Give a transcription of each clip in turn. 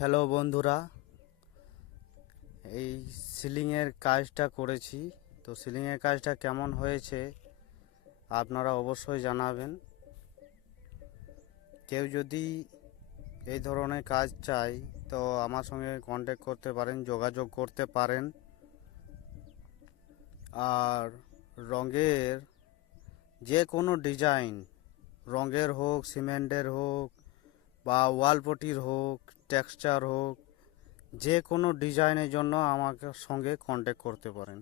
Hello বন্ধুরা, এই সিলিংয়ের কাজটা করেছি। তো সিলিংয়ের কাজটা কেমন হয়েছে আপনারা অবশ্যই জানাবেন। কেউ যদি এই ধরনের কাজ চায় তো আমার সঙ্গে কন্ট্যাক্ট করতে পারেন, যোগাযোগ করতে পারেন। আর রঙের যে কোনো ডিজাইন, রঙের হোক, সিমেন্টের হোক বা ওয়ালপটির হোক, টেক্সচার হোক, যে কোনো ডিজাইনের জন্য আমাকে সঙ্গে কন্ট্যাক্ট করতে পারেন।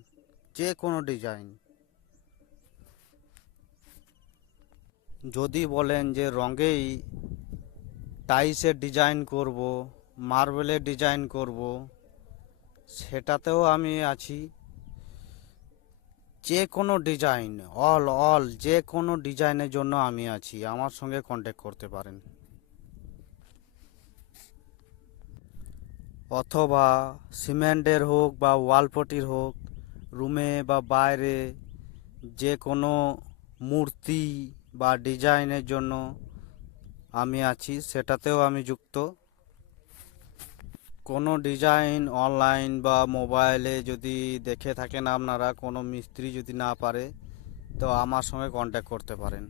যে কোনো ডিজাইন। যদি বলেন যে রঙেই টাইলসের ডিজাইন করব, মার্বেলের ডিজাইন করব, সেটাতেও আমি আছি। যে কোনো ডিজাইন, অল যে কোনো ডিজাইনের জন্য আমি আছি, আমার সঙ্গে কন্ট্যাক্ট করতে পারেন। অথবা সিমেন্টের হোক বা ওয়ালপটির হোক, রুমে বা বাইরে যে কোনো মূর্তি বা ডিজাইনের জন্য আমি আছি, সেটাতেও আমি যুক্ত। কোনো ডিজাইন অনলাইন বা মোবাইলে যদি দেখে থাকেন আপনারা, কোনো মিস্ত্রি যদি না পারে তো আমার সঙ্গে কন্ট্যাক্ট করতে পারেন।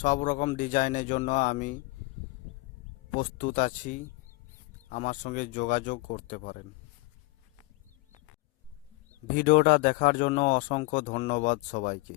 সব রকম ডিজাইনের জন্য আমি প্রস্তুত আছি, আমার সঙ্গে যোগাযোগ করতে পারেন। ভিডিওটা দেখার জন্য অসংখ্য ধন্যবাদ সবাইকে।